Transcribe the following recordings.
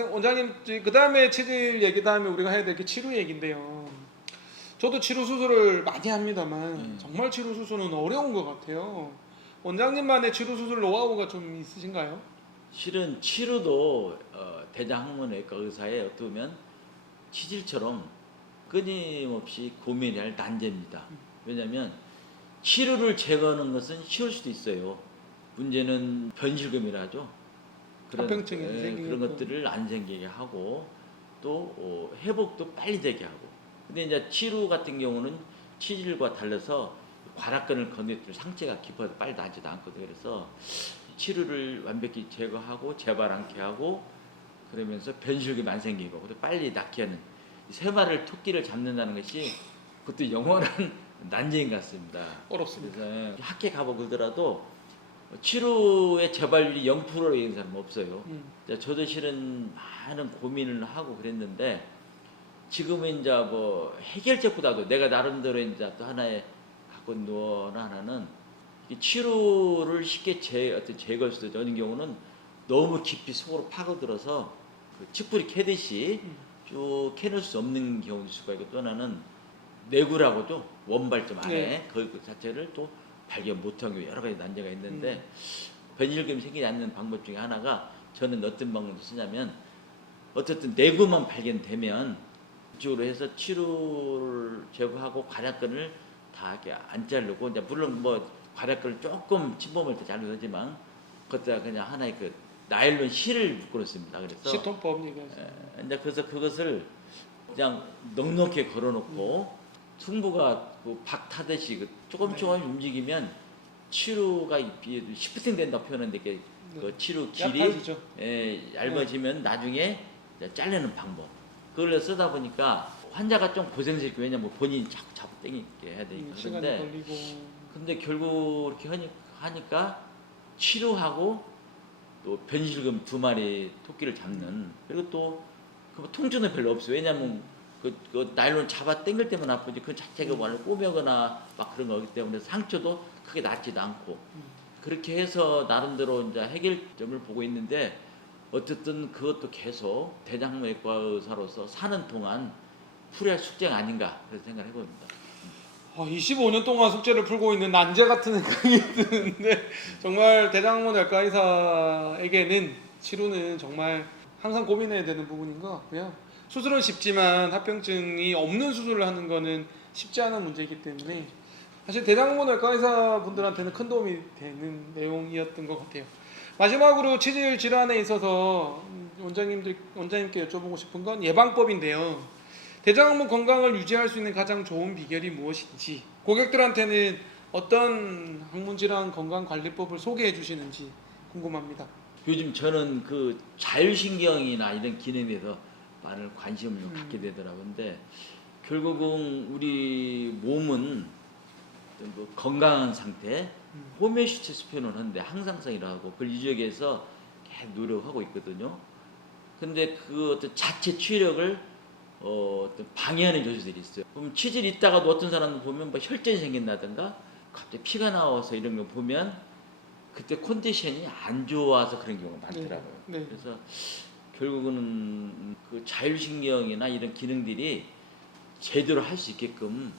원장님 그 다음에 체질 얘기 다음에 우리가 해야 될 게 치료 얘기인데요. 저도 치료 수술을 많이 합니다만 정말 치료 수술은 어려운 것 같아요. 원장님만의 치료 수술 노하우가 좀 있으신가요? 실은 치료도 대장학문외과 의사의 어떻게 보면 치질처럼 끊임없이 고민해야 할 난제입니다. 왜냐하면 치료를 제거하는 것은 쉬울 수도 있어요. 문제는 변실금이라 하죠. 합병증이 생기는 그런 것들을 안 생기게 하고 또 회복도 빨리 되게 하고. 근데 이제 치료 같은 경우는 치질과 달라서 관악근을 건드릴 상처가 깊어서 빨리 나지도 않거든요. 그래서 치료를 완벽히 제거하고 재발 않게 하고 그러면서 변실금이 안 생기고 그리고 빨리 낫게 하는 세 마리를 토끼를 잡는다는 것이 그것도 영원한 난제인 것 같습니다. 어렵습니다. 그래서 학회 가보더라도 치료의 재발률이 0%인 사람은 없어요. 저도 실은 많은 고민을 하고 그랬는데 지금은 이제 뭐 해결책보다도 내가 나름대로 이제 또 하나의 갖고 놓은 하나는 치료를 쉽게 제거할 수 있는 어느 경우는 너무 깊이 속으로 파고들어서 그 칡뿌리 캐듯이 쭉 캐낼 수 없는 경우도 있을 수가 있고 또 하나는 내구라고도 원발점 안에 그 자체를 또 발견 못한 경우 여러 가지 난제가 있는데 변실금이 생기지 않는 방법 중에 하나가 저는 어떤 방법을 쓰냐면 어쨌든 내구만 발견되면 이쪽으로 해서 치료를 제거하고 관악근을 다 이렇게 안 자르고 이제 물론 뭐 관악근을 조금 침범할 때 자르지만 그것도 그냥 하나의 그 나일론 실을 묶어놓습니다. 그래서 시통법 얘기하시죠. 이제 그래서 그것을 그냥 넉넉히 걸어놓고 승부가 박 타듯이 조금씩 움직이면 치료가 10% 된다고 표현하는데 그 치료 길이 얕아지죠. 얇아지면 나중에 자르는 방법 그걸 쓰다 보니까 환자가 좀 고생스럽게 왜냐면 본인이 자꾸 땡기게 해야 되니까 시간이 그런데 걸리고 근데 결국 이렇게 하니까 치료하고 또 변실금 2마리 토끼를 잡는 그리고 또 그 통증은 별로 없어요. 왜냐면 그 나일론 잡아 당길 때만 아프지 그 자체가 원래 꼬매거나 막 그런 거기 때문에 상처도 크게 낫지도 않고 그렇게 해서 나름대로 이제 해결점을 보고 있는데 어쨌든 그것도 계속 대장외과 의사로서 사는 동안 풀어야 할 숙제가 아닌가 그런 생각을 해봅니다. 25년 동안 숙제를 풀고 있는 난제 같은 생각이 드는데 정말 대장학문외과 의사에게는 치료는 정말 항상 고민해야 되는 부분인 것 같고요. 수술은 쉽지만 합병증이 없는 수술을 하는 거는 쉽지 않은 문제이기 때문에 사실 대장학문외과 의사분들한테는 큰 도움이 되는 내용이었던 것 같아요. 마지막으로 치질 질환에 있어서 원장님께 여쭤보고 싶은 건 예방법인데요. 대장학문 건강을 유지할 수 있는 가장 좋은 비결이 무엇인지 고객들한테는 어떤 학문질환 건강관리법을 소개해 주시는지 궁금합니다. 요즘 저는 그 자율신경이나 이런 기능에 대해서 많은 관심을 좀 갖게 되더라고요. 근데 결국은 우리 몸은 그 건강한 상태, 호메오스타시스 표현을 하는데 항상성이라고 그걸 유지하기 위해서 계속 노력하고 있거든요. 근데 그 어떤 자체 치력을 어떤 방해하는 요소들이 있어요. 그럼 치질이 있다가도 어떤 사람들 보면 뭐 혈전이 생긴다든가 갑자기 피가 나와서 이런 거 보면 그때 컨디션이 안 좋아서 그런 경우가 많더라고요. 네. 그래서 결국은 그 자율신경이나 이런 기능들이 제대로 할 수 있게끔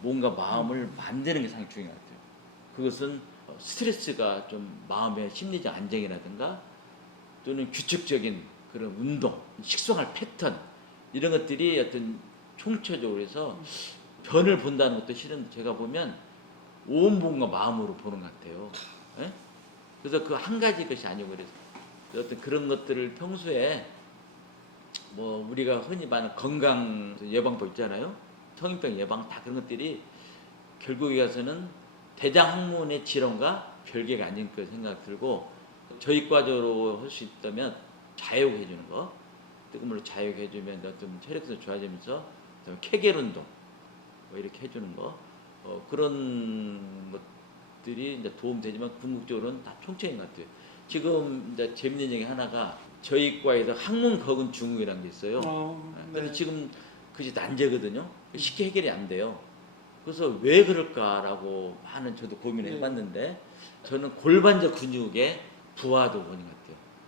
뭔가 마음을 만드는 게 상당히 중요한 것 같아요. 그것은 스트레스가 좀 마음의 심리적 안정이라든가 또는 규칙적인 그런 운동, 식생활 패턴 이런 것들이 어떤 총체적으로 해서 변을 본다는 것도 실은 제가 보면 온 몸과 마음으로 보는 것 같아요. 예? 그래서 그 한 가지 것이 아니고 그래서 어떤 그런 것들을 평소에 뭐 우리가 흔히 말하는 건강 예방법 있잖아요. 성인병 예방 다 그런 것들이 결국에 가서는 대장학문의 질환과 별개가 아닌 그 생각 들고 저희 과적으로 할 수 있다면 자욕 해주는 거 뜨거운 물로 자욕 해주면 어떤 체력도 좋아지면서 케겔 운동 뭐 이렇게 해주는 거 그런 것들이 이제 도움되지만 궁극적으로는 다 총체인 것 같아요. 지금 이제 재밌는 얘기 하나가 저희 과에서 학문 거근 증후이라는 게 있어요. 근데 지금 그게 난제거든요. 쉽게 해결이 안 돼요. 그래서 왜 그럴까라고 하는 저도 고민을 해봤는데 저는 골반적 근육의 부하도 보는 것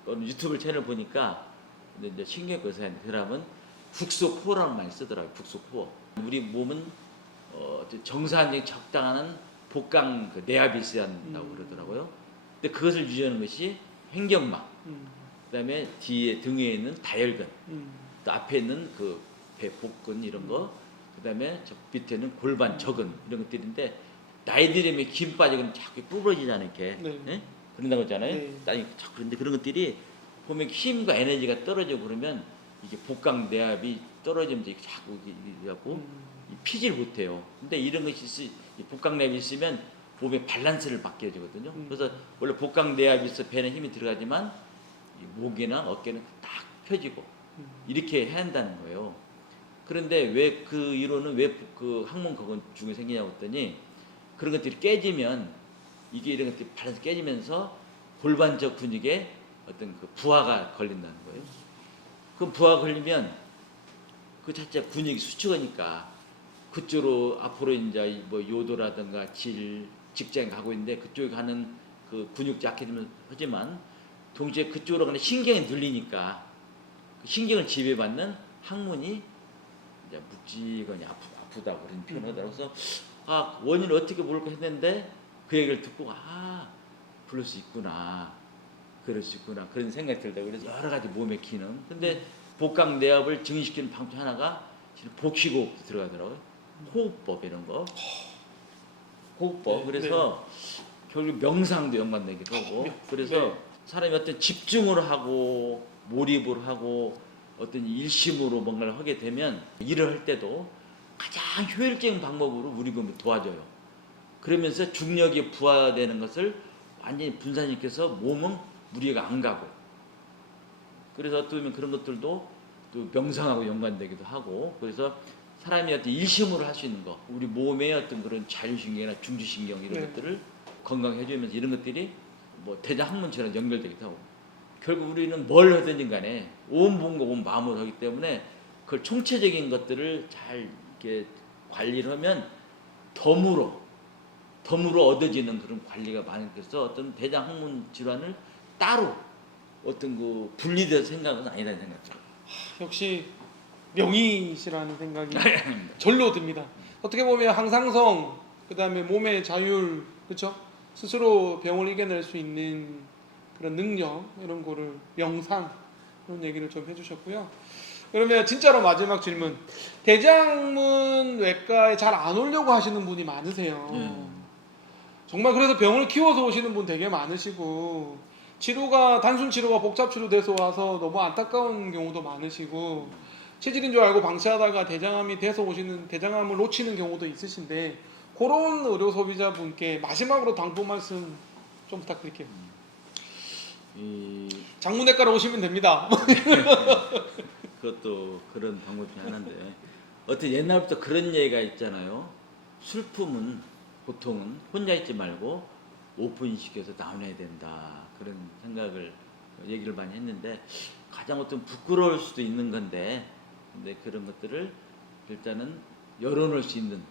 같아요. 유튜브 채널 보니까 근데 이제 신경외과 의사인 그 사람은 국소코어라는 많이 쓰더라고요. 국소코어. 우리 몸은 정상적인 적당한 복강 그 내압이 있어야 한다고 그러더라고요. 근데 그것을 유지하는 것이 횡격막, 그다음에 뒤에 등에 있는 다혈근, 또 앞에 있는 그 배 복근 이런 거, 그다음에 저 밑에는 골반 저근 이런 것들인데 나이 들면 김 빠지면 자꾸 구부러지잖아요, 이렇게. 네. 예? 그런다고 했잖아요. 네. 아니, 자꾸 그런데 그런 것들이 보면 힘과 에너지가 떨어지고 그러면 이게 복강 내압이 떨어지면서 이게 자꾸 이게 하고 피질 못해요. 근데 이런 것이 이 복강 내압이 있으면 몸의 밸런스를 바뀌어지거든요. 그래서 원래 복강 내압이 있어 배는 힘이 들어가지만 이 목이나 어깨는 딱 펴지고 이렇게 해야 한다는 거예요. 그런데 왜 그 이론은 왜 그 항문 거건 중에 생기냐고 했더니 그런 것들이 깨지면 이게 이런 것들이 밸런스 깨지면서 골반적 근육에 어떤 그 부하가 걸린다는 거예요. 그 부하가 걸리면 그 자체 근육이 수축하니까 그쪽으로 앞으로 이제 뭐 요도라든가 직장에 가고 있는데 그쪽에 가는 그 근육이 약해지면 하지만 동시에 그쪽으로 가는 신경이 눌리니까 그 신경을 지배받는 항문이 이제 묵직하니 아프다고 그런 표현을 하더라고요. 그래서 원인을 어떻게 모를까 했는데 그 얘기를 듣고 그럴 수 있구나. 그럴 수 있구나. 그런 생각이 들다고 그래서 여러 가지 몸의 기능. 근데 복강 내압을 증식시키는 방법 하나가 복식호흡도 들어가더라고요. 호흡법 이런 거. 호흡법. 네, 그래서 결국 명상도 연관되기도 하고. 그래서 사람이 어떤 집중을 하고 몰입을 하고 어떤 일심으로 뭔가를 하게 되면 일을 할 때도 가장 효율적인 방법으로 우리 몸을 도와줘요. 그러면서 중력이 부하되는 것을 완전히 분산시켜서 몸은 무리가 안 가고. 그래서 어떻게 보면 그런 것들도 또 명상하고 연관되기도 하고. 그래서 사람이 어떤 일심으로 할 수 있는 거, 우리 몸의 어떤 그런 자율신경이나 중추신경 이런 것들을 건강해주면서 이런 것들이 뭐 대장 항문처럼 연결되기도 하고. 결국 우리는 뭘 하든지 간에 온 몸과 온 마음으로 하기 때문에 그걸 총체적인 것들을 잘 이렇게 관리를 하면 덤으로 얻어지는 그런 관리가 많이 돼서 어떤 대장 항문 질환을 따로 어떤 그 분리돼서 생각은 아니라는 생각이죠. 역시 명의시라는 생각이 절로 듭니다. 어떻게 보면 항상성, 그다음에 몸의 자율, 그렇죠? 스스로 병을 이겨낼 수 있는 그런 능력 이런 거를 명상 그런 얘기를 좀 해주셨고요. 그러면 진짜로 마지막 질문. 대장문 외과에 잘 안 오려고 하시는 분이 많으세요. 정말 그래서 병을 키워서 오시는 분 되게 많으시고 치료가 단순 치료가 복잡 치료돼서 와서 너무 안타까운 경우도 많으시고 체질인 줄 알고 방치하다가 대장암이 돼서 오시는 대장암을 놓치는 경우도 있으신데 그런 의료 소비자분께 마지막으로 당부 말씀 좀 부탁드릴게요. 장문외과로 오시면 됩니다. 그것도 그런 방법 중에 하나인데 어떤 옛날부터 그런 얘기가 있잖아요. 슬픔은 보통은 혼자 있지 말고 오픈시켜서 나눠야 된다. 그런 생각을 얘기를 많이 했는데 가장 어떤 부끄러울 수도 있는 건데 근데 그런 것들을 일단은 열어놓을 수 있는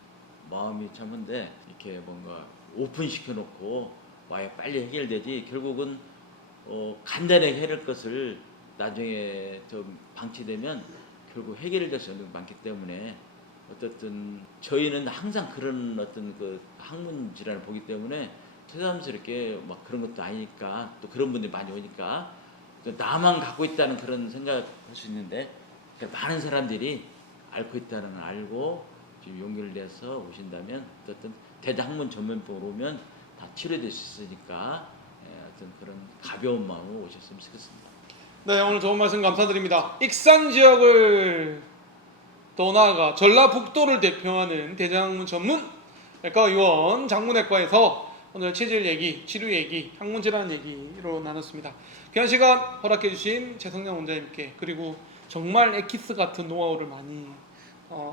마음이 참은데 이렇게 뭔가 오픈시켜 놓고 와야 빨리 해결되지 결국은 간단하게 해낼 것을 나중에 좀 방치되면 결국 해결될 수 있는 게 많기 때문에 어떻든 저희는 항상 그런 어떤 그 항문 질환을 보기 때문에 새삼스럽게 막 그런 것도 아니니까 또 그런 분들이 많이 오니까 또 나만 갖고 있다는 그런 생각할 수 있는데 많은 사람들이 앓고 있다는 걸 알고 지금 용기를 내서 오신다면 어떤 대장 항문 전문병으로 오면 다 치료될 수 있으니까 어떤 그런 가벼운 마음으로 오셨으면 좋겠습니다. 네, 오늘 좋은 말씀 감사드립니다. 익산 지역을 더 나아가 전라북도를 대표하는 대장항문 전문 외과 의원 장문외과에서 오늘 체질 얘기, 치료 얘기, 항문 질환 얘기로 나눴습니다. 귀한 시간 허락해 주신 최성량 원장님께 그리고 정말 엑기스 같은 노하우를 많이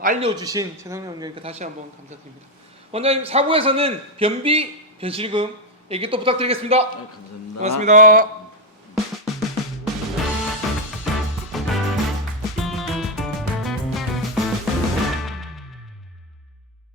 알려주신 최성량 원장님께 다시 한번 감사드립니다. 원장님 4부에서는 변비, 변실금 얘기 또 부탁드리겠습니다. 감사합니다. 고맙습니다.